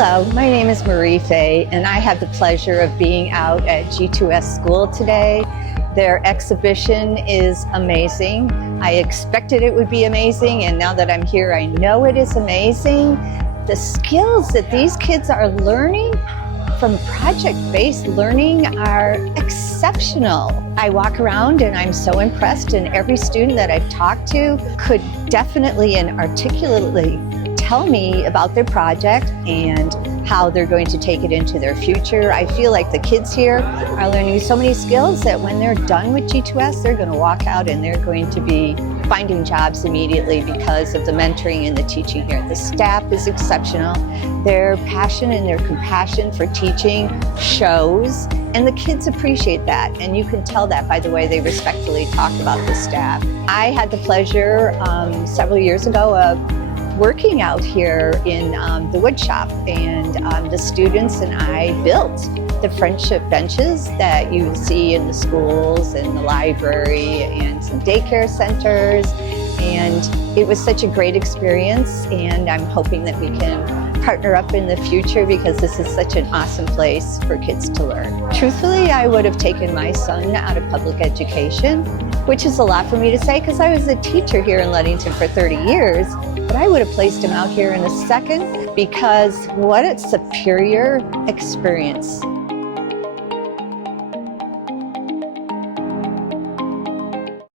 Hello, my name is Marie Fay, and I have the pleasure of being out at G2S School today. Their exhibition is amazing. I expected it would be amazing, and now that I'm here, I know it is amazing. The skills that these kids are learning from project-based learning are exceptional. I walk around and I'm so impressed, and every student that I've talked to could definitely and articulately tell me about their project and how they're going to take it into their future. I feel like the kids here are learning so many skills that when they're done with G2S, they're going to walk out and they're going to be finding jobs immediately because of the mentoring and the teaching here. The staff is exceptional. Their passion and their compassion for teaching shows, and the kids appreciate that, and you can tell that by the way they respectfully talk about the staff. I had the pleasure several years ago of working out here in the woodshop, and the students and I built the friendship benches that you see in the schools and the library and some daycare centers, and it was such a great experience, and I'm hoping that we can partner up in the future because this is such an awesome place for kids to learn. Truthfully, I would have taken my son out of public education, which is a lot for me to say because I was a teacher here in Ludington for 30 years, but I would have placed him out here in a second because what a superior experience